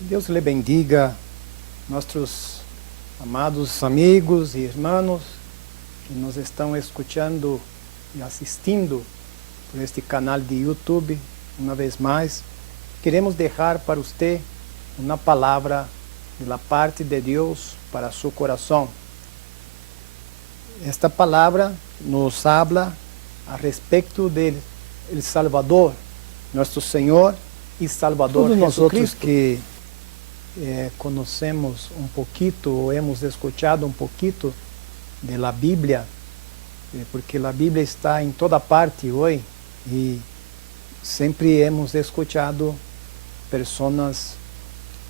Deus lhe bendiga, nossos amados amigos e irmãos que nos estão escutando e assistindo por este canal de YouTube. Uma vez mais, queremos deixar para você uma palavra da parte de Deus para seu coração. Esta palavra nos habla a respeito de El Salvador, nosso Senhor e Salvador Todos Jesus nosotros que conhecemos um pouquinho ou hemos escutado um pouquinho da Bíblia, porque a Bíblia está em toda parte hoje e sempre hemos escutado pessoas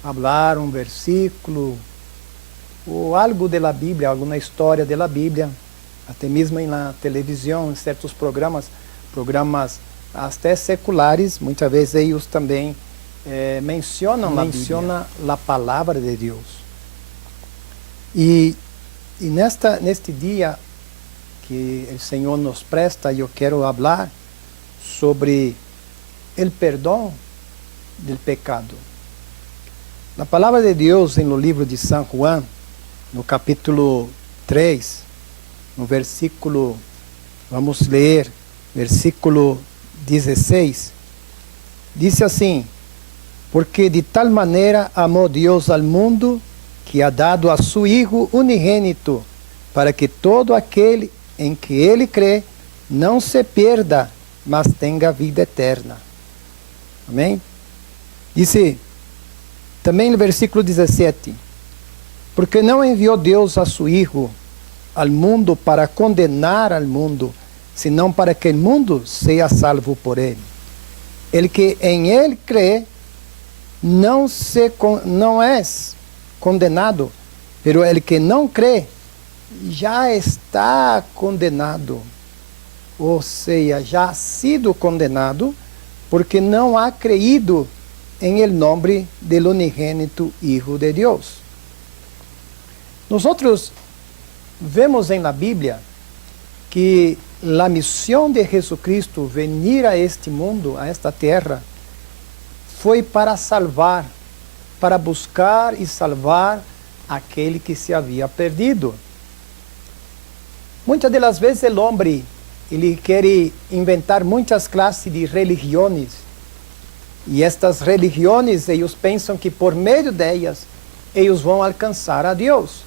falar um versículo ou algo da Bíblia, alguma história da Bíblia, até mesmo na televisão, em certos programas até seculares, muitas vezes eles também mencionam a palavra de Deus. E neste dia que o Senhor nos presta, eu quero falar sobre o perdão do pecado. A palavra de Deus no livro de São João, no capítulo 3, no versículo, vamos ler, versículo 16, diz assim: porque de tal maneira amou Deus ao mundo, que ha dado a seu Hijo unigênito, para que todo aquele em que ele crê não se perda, mas tenha vida eterna. Amém? Diz também no versículo 17: porque não enviou Deus a seu Hijo ao mundo para condenar ao mundo, senão para que o mundo seja salvo por ele. El que em ele crê não é condenado, pero el que não crê já está condenado, ou seja, já ha sido condenado, porque não ha creído em el nome del unigênito Hijo de Deus. Nós vemos em la Bíblia que a missão de Jesucristo venir a este mundo, a esta terra, foi para salvar, para buscar e salvar aquele que se havia perdido. Muitas das vezes o homem ele quer inventar muitas classes de religiões, e estas religiões eles pensam que por meio delas eles vão alcançar a Deus.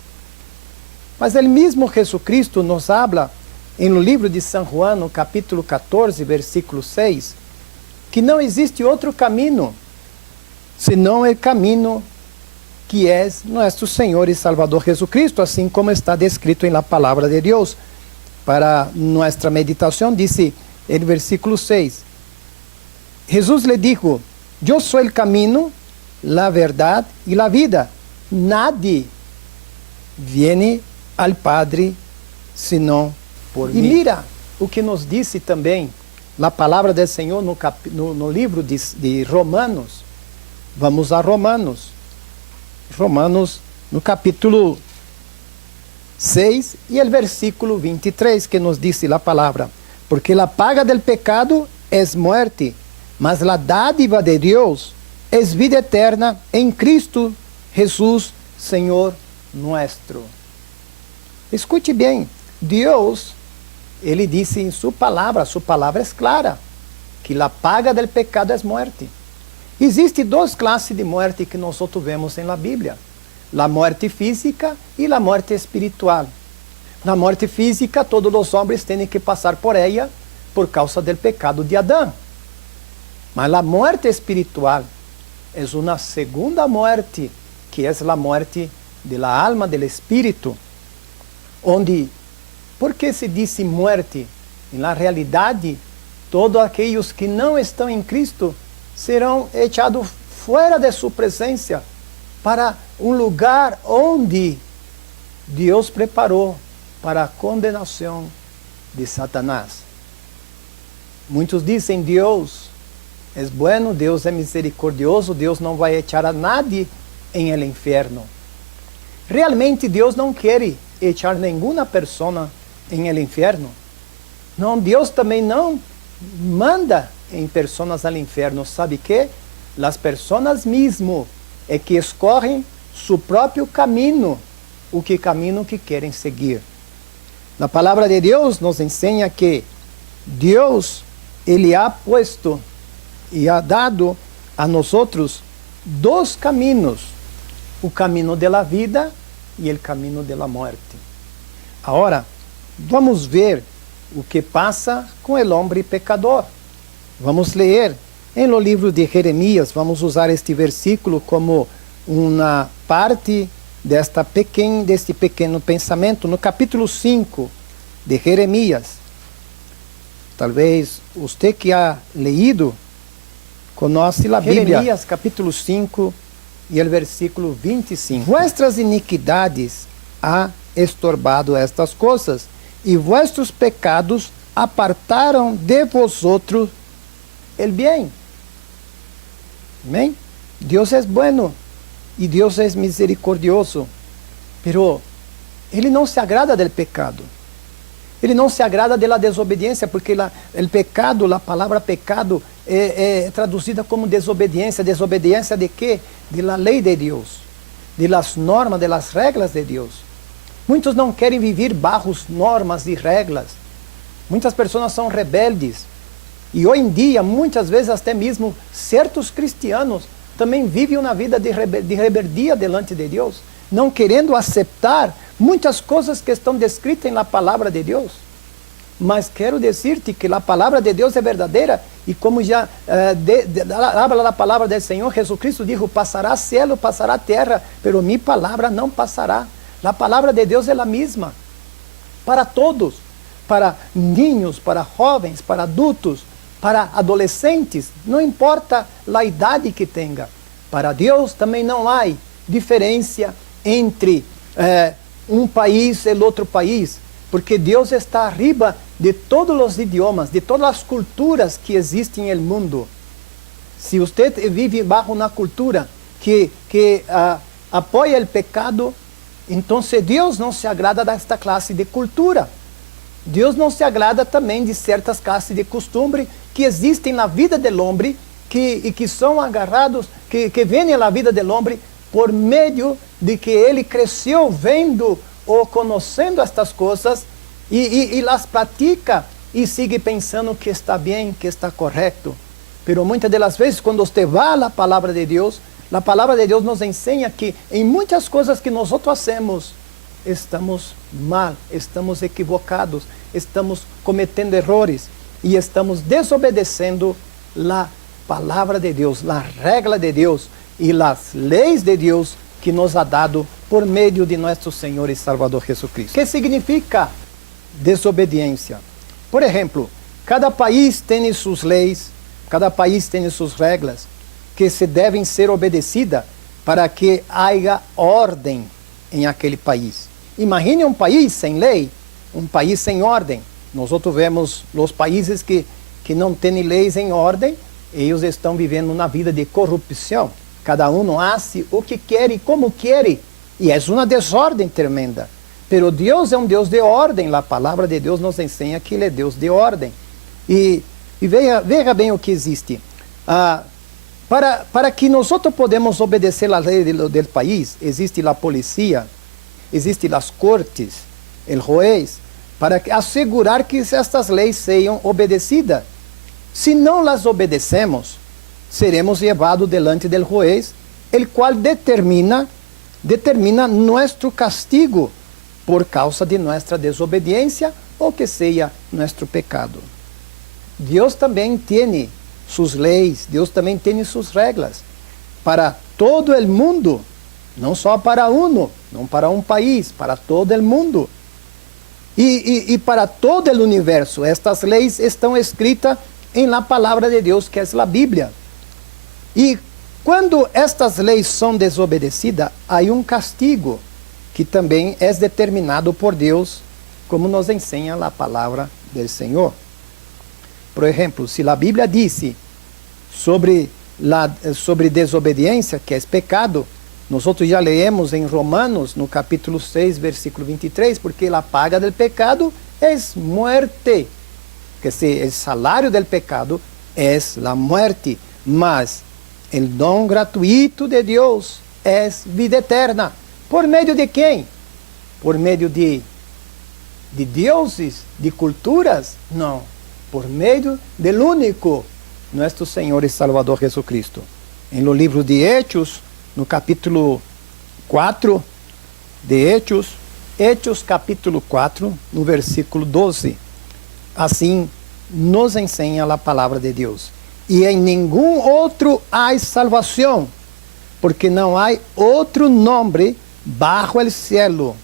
Mas o mesmo Jesucristo nos habla no livro de São João, no capítulo 14, versículo 6, que não existe outro caminho senão o caminho que é nosso Senhor e Salvador Jesucristo, assim como está descrito na palavra de Deus. Para nossa meditação, disse no versículo 6, Jesus lhe dijo: eu sou o caminho, a verdade e a vida. Nadie viene al Padre senão por mim. E mira o que nos disse também a palavra do Senhor no livro de Romanos. Vamos a Romanos. Romanos, no capítulo 6 e o versículo 23, que nos diz a palavra: porque a paga del pecado es muerte, mas la dádiva de Deus es vida eterna em Cristo Jesus, Senhor nuestro. Escute bem, Deus, ele disse em sua palavra é clara, que a paga del pecado es muerte. Existem duas classes de morte que nós vemos na Bíblia: a morte física e a morte espiritual. Na morte física, todos os homens têm que passar por ela por causa do pecado de Adão. Mas a morte espiritual é uma segunda morte, que é a morte da alma, do espírito, onde, por que se diz morte? Na realidade, todos aqueles que não estão em Cristo serão echados fora de sua presença para um lugar onde Deus preparou para a condenação de Satanás. Muitos dizem: Deus é bueno, Deus é misericordioso, Deus não vai echar a nadie em el inferno. Realmente Deus não quer echar nenhuma pessoa em el inferno. Não, Deus também não manda em pessoas ao inferno. Sabe que? As pessoas mesmo é que escorrem seu próprio caminho, o caminho que querem seguir. A palavra de Deus nos ensina que Deus, Ele ha puesto e ha dado a nós dois caminhos, o caminho da vida e o caminho da morte. Agora, vamos ver o que passa com o homem pecador. Vamos ler em no livro de Jeremias, vamos usar este versículo como uma parte deste pequeno pensamento, no capítulo 5 de Jeremias. Talvez você que ha leído, conhece a Bíblia. Jeremias, capítulo 5, e o versículo 25. Vuestras iniquidades ha estorbado estas coisas, e vuestros pecados apartaram de vosotros el bien. Amém? Deus é bueno e Deus é misericordioso, pero Ele não se agrada del pecado. Ele não se agrada da desobediência, porque o pecado, a palavra pecado, é traduzida como desobediência. Desobediência de quê? De la lei de Deus, de las normas, de las regras de Deus. Muitos não querem viver bajo normas e regras. Muitas pessoas são rebeldes. E hoje em dia, muitas vezes, até mesmo certos cristianos também vivem uma vida de rebeldia delante de Deus, não querendo aceitar muitas coisas que estão descritas na palavra de Deus. Mas quero dizer-te que a palavra de Deus é verdadeira, e como já habla a palavra do Senhor, Jesucristo dijo: passará céu, passará terra, pero mi palavra não passará. A palavra de Deus é a mesma para todos, para niños, para jovens, para adultos, para adolescentes, não importa a idade que tenha. Para Deus também não há diferença entre um país e outro país, porque Deus está arriba de todos os idiomas, de todas as culturas que existem no mundo. Se você vive bajo uma cultura que apoia o pecado, então Deus não se agrada desta classe de cultura. Deus não se agrada também de certas classes de costume que existem na vida do homem, que são agarrados, que vêm na vida do homem por meio de que ele cresceu vendo ou conhecendo estas coisas e las pratica e sigue pensando que está bem, que está correto. Pero muitas das vezes, quando você vai à palavra de Deus, a palavra de Deus nos ensina que em muitas coisas que nós fazemos, estamos mal, estamos equivocados, estamos cometendo errores e estamos desobedecendo a palavra de Deus, a regra de Deus e as leis de Deus que nos ha dado por meio de nosso Senhor e Salvador Jesucristo. O que significa desobediência? Por exemplo, cada país tem suas leis, cada país tem suas regras que se devem ser obedecidas para que haja ordem em aquele país. Imagine um país sem lei, um país sem ordem. Nós vemos os países que não têm leis em ordem, eles estão vivendo uma vida de corrupção. Cada um faz o que quer e como quer, e é uma desordem tremenda. Pero Deus é um Deus de ordem, a palavra de Deus nos ensina que Ele é Deus de ordem. E veja bem o que existe. Para que nós podemos obedecer a lei do país, existe a polícia, existem as cortes, o juez, para assegurar que estas leis sejam obedecidas. Se não as obedecemos, seremos levados delante do juez, el qual determina nosso castigo por causa de nossa desobediência ou que seja nosso pecado. Deus também tem suas leis, Deus também tem suas regras para todo o mundo, não só para não para um país, para todo o mundo. E para todo o universo, estas leis estão escritas em la palavra de Deus, que é a Bíblia. E quando estas leis são desobedecidas, há um castigo, que também é determinado por Deus, como nos ensina a palavra do Senhor. Por exemplo, se a Bíblia disse sobre desobediência, que é pecado, nós já leemos em Romanos, no capítulo 6, versículo 23, porque a paga do pecado é muerte. Que se o salário do pecado é a muerte, mas o dom gratuito de Deus é vida eterna. Por meio de quem? Por meio de deuses, de culturas? Não. Por meio do único, nosso Senhor e Salvador Jesucristo. Em no livro de Hechos, no capítulo 4 de Hechos capítulo 4, no versículo 12, assim nos ensina a palavra de Deus. E em nenhum outro há salvação, porque não há outro nome bajo el cielo,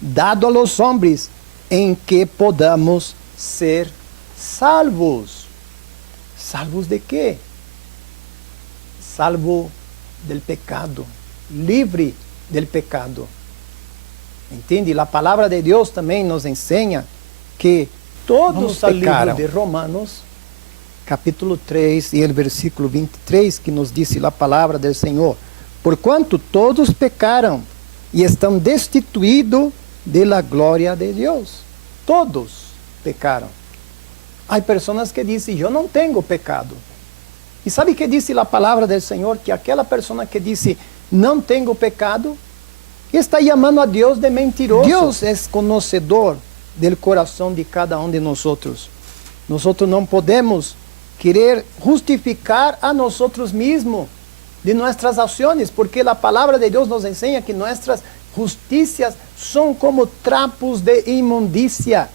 dado a los hombres, em que podamos ser salvos. ¿Salvos de quê? Salvo del pecado, livre del pecado. Entende? A palavra de Deus também nos ensina que todos pecaram. De Romanos, capítulo 3 e o versículo 23, que nos diz a palavra do Senhor: porquanto todos pecaram e estão destituídos da glória de Deus. Todos pecaram. Há pessoas que dizem, eu não tenho pecado. E sabe o que diz a palavra do Senhor? Que aquela pessoa que disse, não tenho pecado, está chamando a Deus de mentiroso. Deus é conhecedor do coração de cada um de nós. Nós não podemos querer justificar a nós mesmos de nossas ações, porque a palavra de Deus nos ensina que nossas justiças são como trapos de imundícia,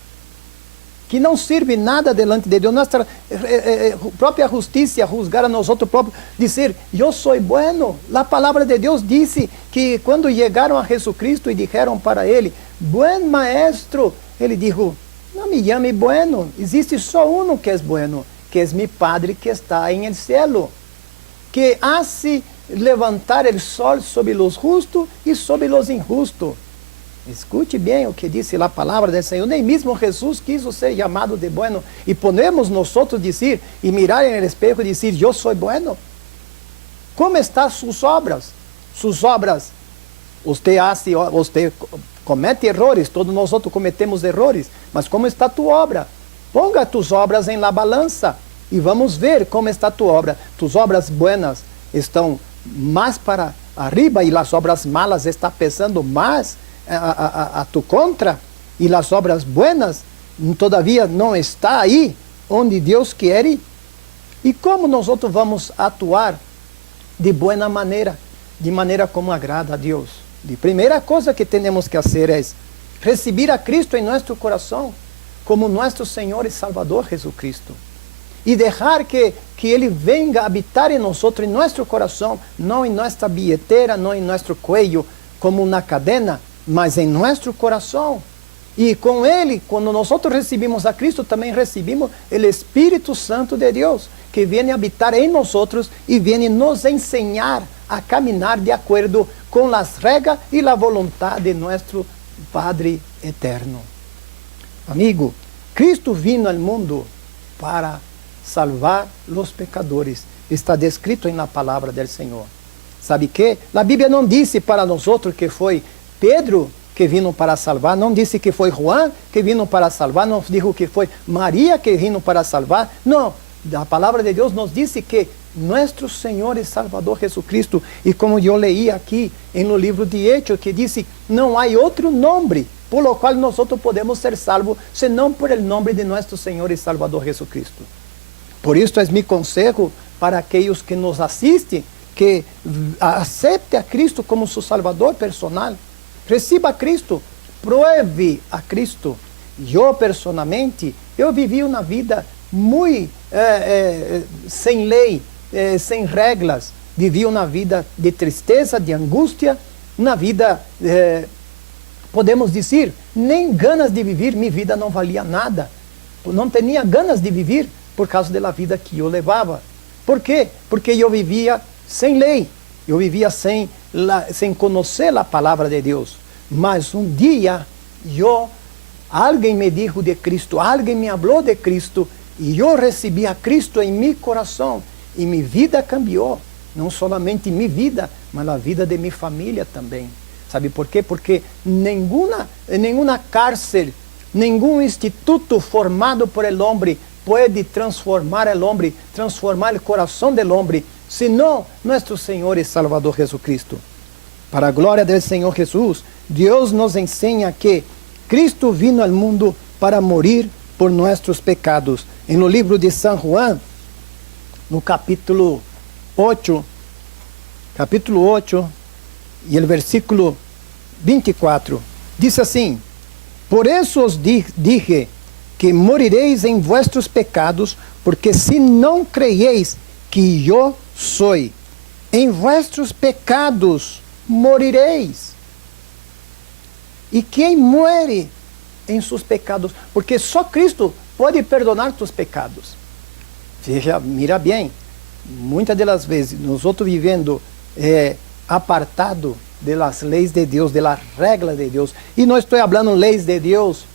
que não serve nada delante de Deus. Nossa própria justiça, juzgar a nós próprios, dizer, eu sou bueno. A palavra de Deus disse que quando chegaram a Jesucristo e disseram para ele, buen maestro, ele disse, não me llame bueno, existe só um que é bueno, que é meu Padre que está em el cielo, que hace levantar o sol sobre os justos e sobre os injustos. Escute bem o que disse a palavra do Senhor. Nem mesmo Jesus quis ser chamado de bueno. E podemos nós dizer, e mirar no espejo e dizer, eu sou bueno. Como estão suas obras? Suas obras, você comete errores, todos nós cometemos errores, mas como está tua obra? Ponga tus obras em la balança e vamos ver como está tua obra. Tus obras buenas estão mais para arriba e as obras malas estão pesando mais a tu contra, e as obras buenas todavia não está aí onde Deus quer. E como nós vamos atuar de boa maneira, de maneira como agrada a Deus? A primeira coisa que temos que fazer é receber a Cristo em nosso coração como nosso Senhor e Salvador Jesucristo, e deixar que Ele venga habitar em nós, em nosso coração, não em nossa bilheteira, não em nosso cuello como uma cadena, mas em nosso coração. E com Ele, quando nós recebemos a Cristo, também recebemos o Espírito Santo de Deus, que vem habitar em nós e vem nos ensinar a caminhar de acordo com as regras e a vontade de nosso Padre eterno. Amigo, Cristo vino ao mundo para salvar os pecadores. Está descrito na palavra do Senhor. Sabe que? A Bíblia não disse para nós que foi Pedro que vino para salvar, não disse que foi Juan que vino para salvar, não disse que foi Maria que vino para salvar. Não, a palavra de Deus nos disse que nosso Senhor e Salvador Jesucristo, e como eu leí aqui no livro de Hechos, que disse, não há outro nome por lo qual nós podemos ser salvos, senão por el nome de nosso Senhor e Salvador Jesucristo. Por isso é meu conselho para aqueles que nos assistem, que aceitem a Cristo como seu Salvador personal. Receba a Cristo, prove a Cristo. Eu, personalmente, eu vivi uma vida muito sem lei, sem regras. Vivi uma vida de tristeza, de angústia, uma vida, podemos dizer, nem ganas de viver, minha vida não valia nada. Não tinha ganas de viver por causa da vida que eu levava. Por quê? Porque eu vivia sem lei. Eu vivia sem conhecer a palavra de Deus. Mas um dia, alguém me disse de Cristo, alguém me falou de Cristo, e eu recebi a Cristo em meu coração, e minha vida cambiou. Não somente minha vida, mas a vida de minha família também. Sabe por quê? Porque nenhuma cárcel, nenhum instituto formado por el hombre pode transformar el hombre, transformar o coração del hombre, senão nosso Senhor e Salvador Jesucristo. Para a glória do Senhor Jesus, Deus nos ensina que Cristo vino ao mundo para morrer por nossos pecados. No livro de São João, no capítulo 8, e o versículo 24, diz assim: por isso os dije que morireis em vossos pecados, porque se não creieis que eu sou, em vossos pecados morireis. E quem muere em seus pecados, porque só Cristo pode perdonar tus pecados. Veja, mira bem, muitas das vezes nós outros vivendo apartado das leis de Deus, das regras de Deus. E não estou falando leis de Deus,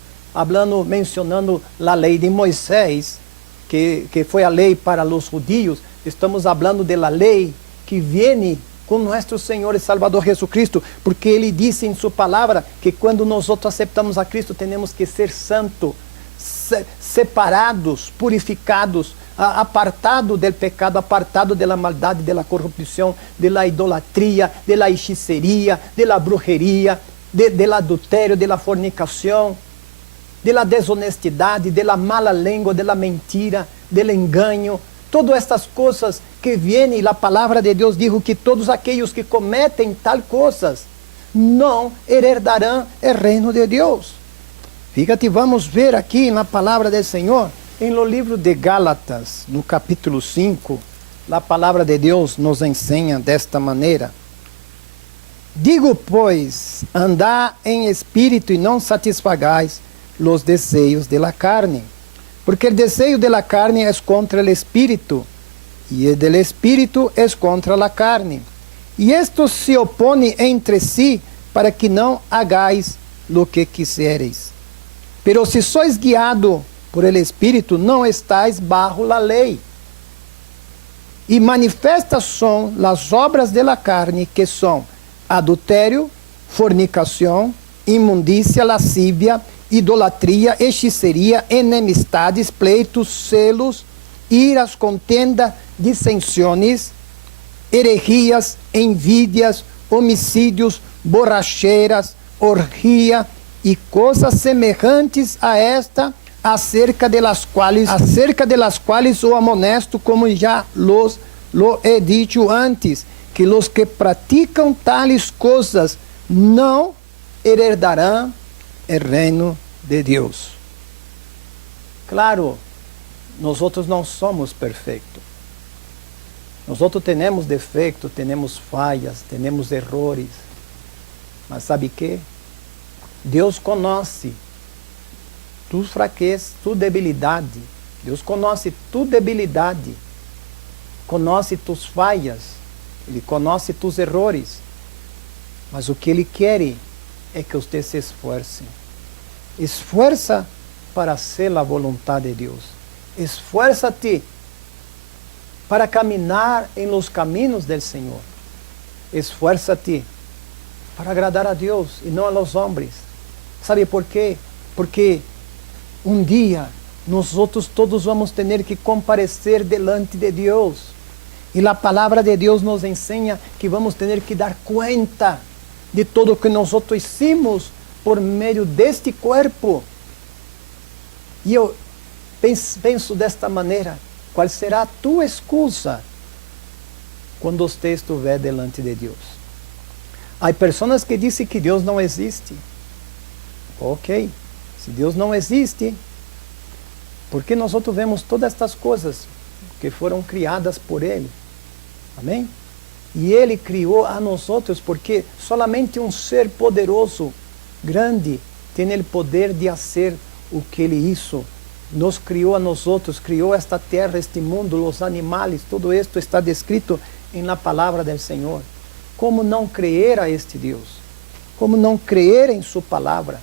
mencionando a lei de Moisés, que foi a lei para os judíos. Estamos falando da lei que vem com nosso Senhor e Salvador Jesucristo, porque Ele disse em sua palavra que quando nós aceitamos a Cristo, temos que ser santos, separados, purificados, apartado do pecado, apartado da maldade, da corrupção, da idolatria, da hechiceria, da brujeria, do adultério, da fornicação, da desonestidade, da mala língua, da mentira, do engano. Todas estas coisas que vêm, e a palavra de Deus diz que todos aqueles que cometem tal coisas não herdarão o reino de Deus. Fíjate, vamos ver aqui na palavra do Senhor, no livro de Gálatas, no capítulo 5, a palavra de Deus nos ensina desta maneira: digo, pois, andai em espírito e não satisfagais os desejos de la carne, porque o desejo de la carne é contra o espírito, e o del espírito é contra la carne, e estos se opõem entre si, para que não hagais lo que quisereis. Pero se sois guiado por el Espírito, não estáis bajo la lei. E manifestas são as obras de la carne, que são adultério, fornicação, imundícia, lascívia, idolatria, hechiceria, enemistades, pleitos, celos, iras, contenda, dissensões, herejias, envidias, homicídios, borracheiras, orgia e coisas semelhantes a esta, acerca de las quais o amonesto, como já lo he dicho antes, que os que praticam tales coisas não herdarão o reino de Deus. Claro, nós não somos perfeitos. Nós temos defeitos, temos falhas, temos errores. Mas sabe que? Deus conhece tus fraquezas, tua debilidade. Deus conhece tua debilidade. Conhece tus falhas. Ele conhece tus errores. Mas o que Ele quer é que você se esforce. Esforça para ser a vontade de Deus. Esforça-te para caminhar em los caminhos del Senhor. Esforça-te para agradar a Deus e não a los homens. ¿Sabe por quê? Porque um dia nós outros todos vamos ter que comparecer delante de Deus. E a palavra de Deus nos ensina que vamos ter que dar conta de tudo que nós outros hicimos por meio deste corpo. E eu penso desta maneira: qual será a tua excusa quando você estiver delante de Deus? Há pessoas que dizem que Deus não existe. Ok, se Deus não existe, por que nós outros vemos todas estas coisas que foram criadas por Ele? Amém? E Ele criou a nós outros porque solamente um ser poderoso, grande, tem o poder de fazer o que Ele hizo. Nos criou a nós outros, criou esta terra, este mundo, os animais, tudo isto está descrito na palavra do Senhor. Como não crer a este Deus? Como não crer em sua palavra?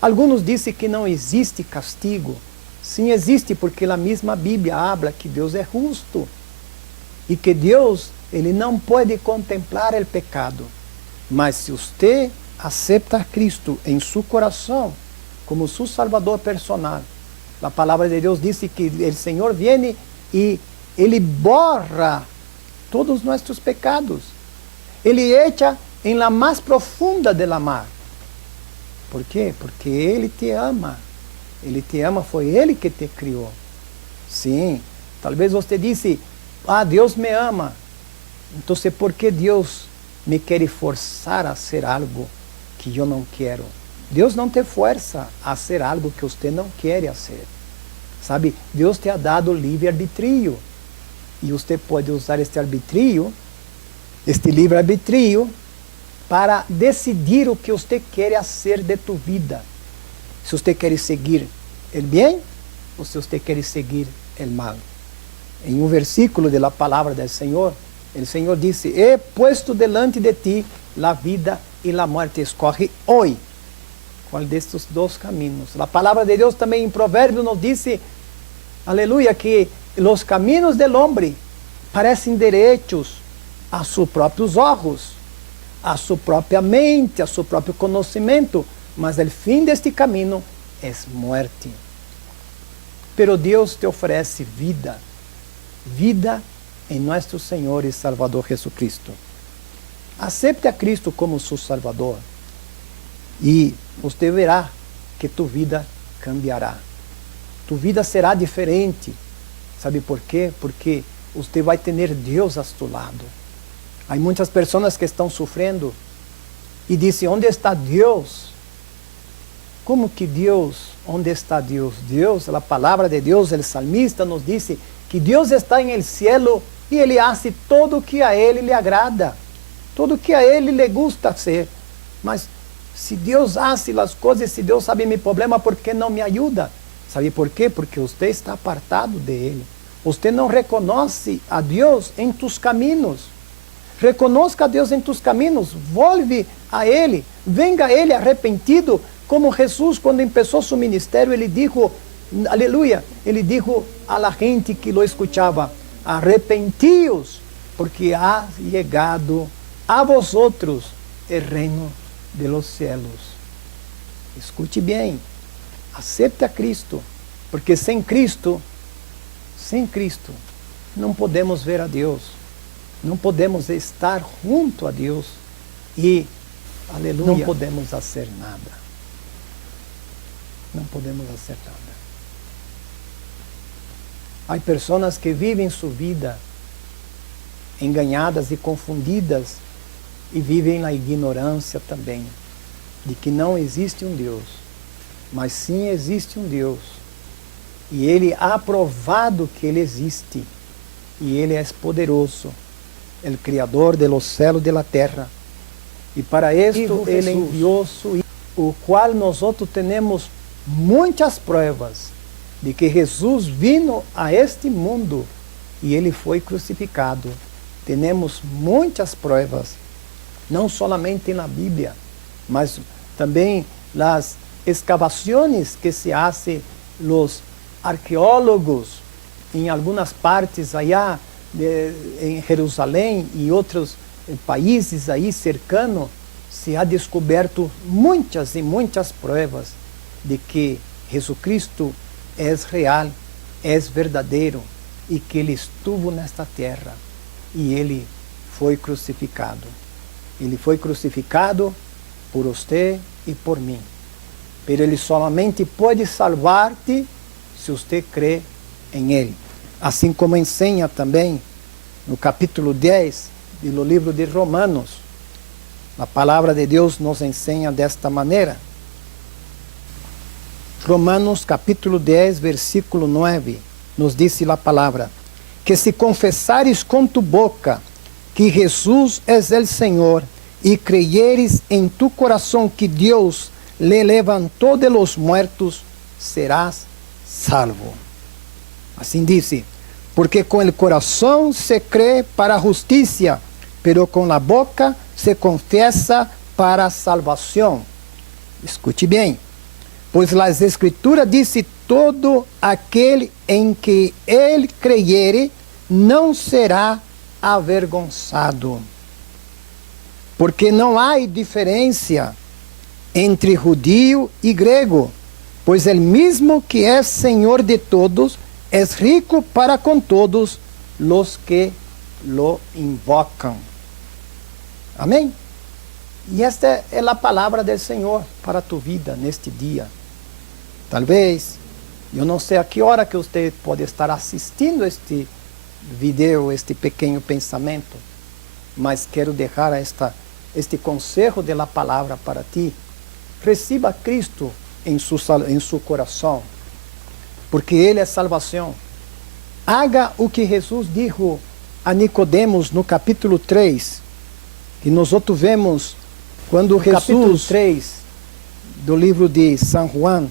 Alguns dizem que não existe castigo. Sim, existe, porque a mesma Bíblia habla que Deus é justo e que Deus, Ele não pode contemplar o pecado. Mas se você aceita a Cristo em seu coração como seu Salvador personal, a palavra de Deus diz que o Senhor vem e Ele borra todos os nossos pecados. Ele echa em la mais profunda de la mar. Por quê? Porque Ele te ama. Ele te ama, foi Ele que te criou. Sim, talvez você disse, Deus me ama. Então, por que Deus me quer forçar a hacer algo que eu não quero? Deus não te força a hacer algo que você não quer fazer. Sabe, Deus te ha dado livre-arbítrio. E você pode usar este arbítrio, este livre-arbítrio, para decidir o que você quer fazer de tu vida. Se você quer seguir o bem ou se você quer seguir o mal. Em um versículo da palavra do Senhor, o Senhor disse, he puesto delante de ti a vida e a morte. Escorre hoje qual destes dois caminhos. A palavra de Deus também em Provérbios nos diz, aleluia, que os caminhos do homem parecem direitos a seus próprios olhos, a sua própria mente, a seu próprio conhecimento, mas o fim deste caminho é morte. Pero Deus te oferece vida, vida em nosso Senhor e Salvador Jesucristo. Acepte a Cristo como seu Salvador e você verá que tu vida cambiará. Tu vida será diferente. Sabe por quê? Porque você vai ter Deus a seu lado. Há muitas pessoas que estão sofrendo e dizem, onde está Deus? Como que Deus? Onde está Deus? Deus, a palavra de Deus, o salmista nos disse que Deus está em el cielo e Ele hace todo o que a Ele lhe agrada, tudo o que a Ele lhe gusta ser. Mas se Deus hace as coisas, se Deus sabe meu problema, por que não me ajuda? Sabe por quê? Porque você está apartado de Ele. Você não reconhece a Deus em tus caminhos. Reconozca a Deus em tus caminhos, volve a Ele, venga a Ele arrependido, como Jesus, quando começou seu ministério, Ele disse, aleluia, Ele disse a la gente que lo escuchava, arrepentíos, porque ha llegado a vosotros el reino de los cielos. Escute bem, acepte a Cristo, porque sem Cristo, não podemos ver a Deus, não podemos estar junto a Deus e, aleluia, não podemos fazer nada. Não podemos fazer nada. Há pessoas que vivem sua vida enganadas e confundidas e vivem na ignorância também de que não existe um Deus, mas sim existe um Deus. E Ele ha provado que Ele existe. E Ele é poderoso, o Criador de los céus e da terra. E para isto Ele enviou su Hijo, o qual nós temos muitas provas de que Jesus vino a este mundo e Ele foi crucificado. Temos muitas provas, não somente na Bíblia, mas também nas escavações que se fazem os arqueólogos em algumas partes allá em Jerusalém e outros países aí cercanos, se ha descoberto muitas e muitas provas de que Jesucristo é real, é verdadeiro e que Ele estuvo nesta terra e Ele foi crucificado. Ele foi crucificado por você e por mim. Mas Ele solamente pode salvar-te se você crê em Ele. Assim como ensina também no capítulo 10 do livro de Romanos. A palavra de Deus nos ensina desta maneira. Romanos capítulo 10, versículo 9, nos diz a palavra, que se confessares com tu boca que Jesus é o Senhor e creyeres em tu coração que Deus le levantou de los muertos, serás salvo. Assim disse, porque com o coração se crê para a justiça, pero com a boca se confessa para a salvação. Escute bem. Pois as Escrituras disse, todo aquele em que ele creyere não será avergonçado. Porque não há diferença entre judío e grego, pois ele mesmo que é Senhor de todos, é rico para com todos os que lo invocam. Amém? E esta é a palavra do Senhor para a tua vida neste dia. Talvez, eu não sei a que hora que você pode estar assistindo este vídeo, este pequeno pensamento, mas quero deixar este conselho da palavra para ti. Receba Cristo em seu coração, porque Ele é salvação. Haga o que Jesus disse a Nicodemos no capítulo 3, que nós outros vemos quando Jesus, capítulo 3 do livro de São João,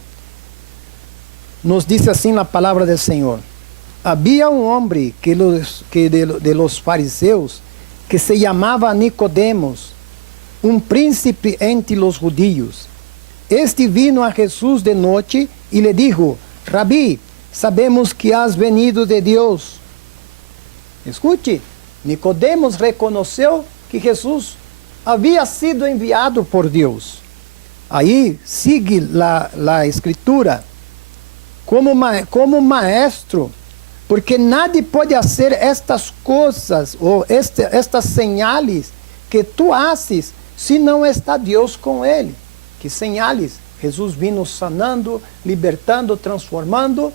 nos disse assim na palavra do Senhor: havia um homem de los fariseus que se chamava Nicodemos, um príncipe entre os judíos. Este vino a Jesus de noite e lhe dijo: Rabi, sabemos que has venido de Deus. Escute, Nicodemos reconheceu que Jesus havia sido enviado por Deus. Aí sigue a escritura como maestro, porque nadie pode fazer estas coisas ou estas señales que tu haces se não está Deus com ele. Que señales? Jesus vindo sanando, libertando, transformando,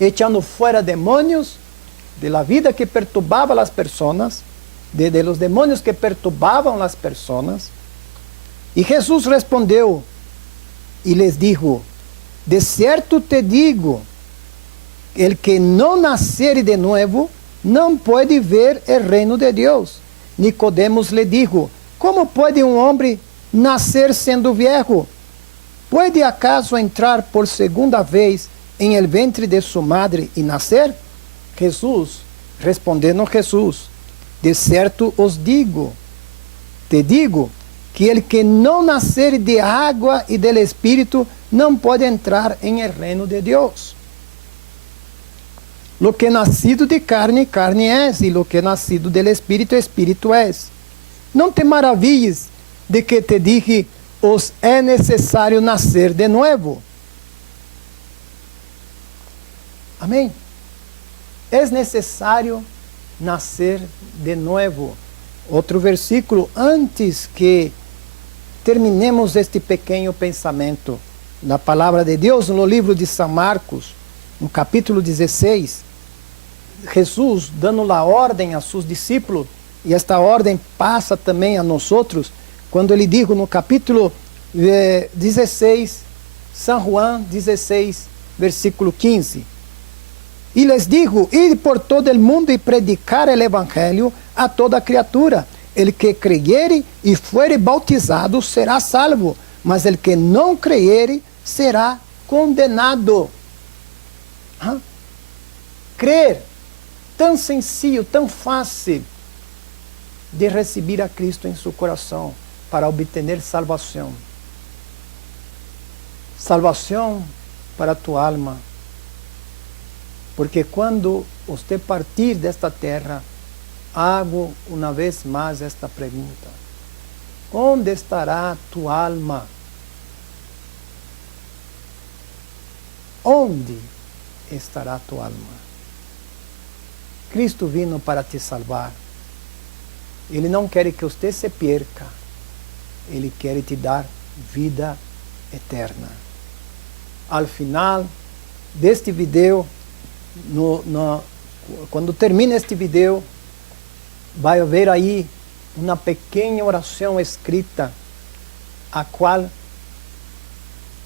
echando fora demônios de la vida que perturbava as pessoas, de los demônios que perturbavam as pessoas. E Jesus respondeu e les dijo: de certo te digo, el que não nascer de novo não pode ver o reino de Deus. Nicodemos lhe dijo: como pode um homem nascer sendo viejo? Pode acaso entrar por segunda vez em el ventre de sua madre e nascer? Respondendo Jesus: de certo os digo, te digo, que el que não nascer de água e del Espírito não pode entrar em el reino de Deus. Lo que nascido de carne, carne és, e lo que nascido del Espírito, Espírito és. Não te maravilhes de que te dije, os é necessário nascer de novo. Amém? É necessário nascer de novo. Outro versículo, antes que terminemos este pequeno pensamento, na palavra de Deus, no livro de São Marcos, no capítulo 16, Jesus dando a ordem a seus discípulos, e esta ordem passa também a nós outros, quando ele diz no capítulo 16, São João 16, versículo 15, e les digo: id por todo el mundo e predicar el evangelho a toda criatura. El que creyere e fuere bautizado será salvo, mas el que não creyere será condenado. Crer, tão sencillo, tão fácil de receber a Cristo em seu coração para obter salvação. Salvação para tua alma. Porque quando você partir desta terra, hago uma vez mais esta pergunta: onde estará tua alma? Onde estará tua alma? Cristo vino para te salvar. Ele não quer que você se perca. Ele quer te dar vida eterna. Al final deste vídeo, quando termine este vídeo, vai haver aí uma pequena oração escrita, a qual,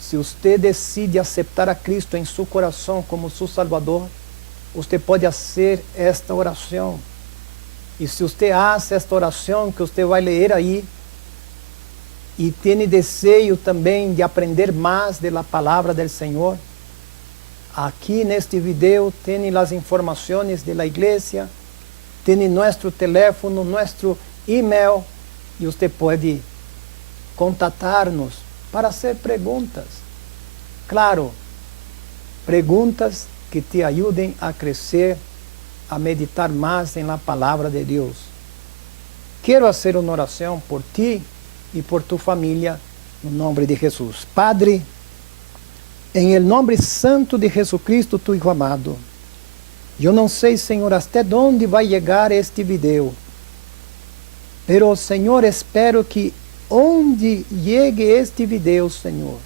se você decide aceitar a Cristo em seu coração como seu Salvador, você pode fazer esta oração. E se você faz esta oração que você vai ler aí, e tem desejo também de aprender mais da palavra do Senhor, aqui neste vídeo tem as informações da igreja, tem nosso telefone, nosso e-mail, e você pode contatar-nos para fazer perguntas. Claro, perguntas que te ajudem a crescer, a meditar mais na palavra de Deus. Quero fazer uma oração por ti e por tu família, no nome de Jesus. Padre, em el nome santo de Jesucristo, tu Hijo amado, eu não sei, Senhor, até onde vai chegar este vídeo, Pero, Senhor, espero que onde llegue este video, Senhor,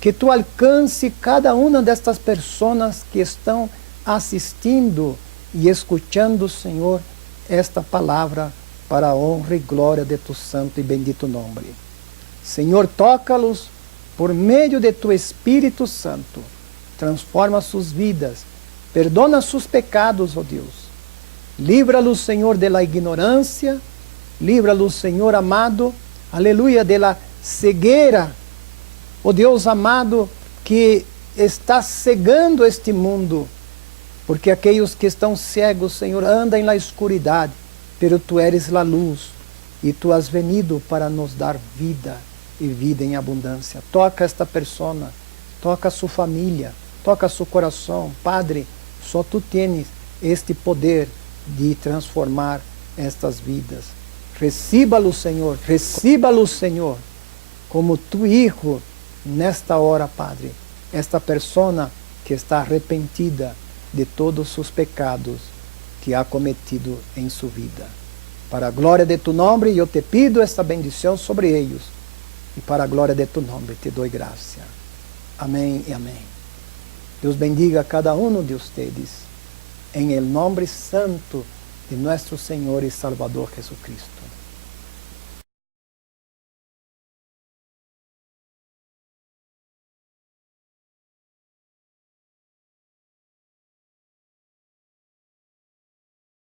que Tu alcance cada uma destas pessoas que estão assistindo e escutando, Senhor, esta palavra para a honra e glória de Tu santo e bendito nome. Senhor, toca-los por meio de Tu Espírito Santo. Transforma suas vidas, perdona seus pecados, ó Deus. Livra-los, Senhor, de la ignorância, livra-los, Senhor amado, aleluia, de la cegueira, ó Deus amado, que está cegando este mundo, porque aqueles que estão cegos, Senhor, andam na escuridade, pero Tu eres la luz, e Tu has venido para nos dar vida, e vida em abundância. Toca esta pessoa, toca a sua família, toca seu coração. Padre, só Tu tens este poder de transformar estas vidas. Recíbalo, Senhor, como Tu Hijo, nesta hora, Padre, esta pessoa que está arrependida de todos os seus pecados que ha cometido em sua vida. Para a glória de Tu nome, eu te pido esta bendição sobre eles, e para a glória de Tu nome te dou graça. Amém e amém. Deus bendiga a cada um de vocês, em el nome santo de nosso Senhor e Salvador Jesucristo.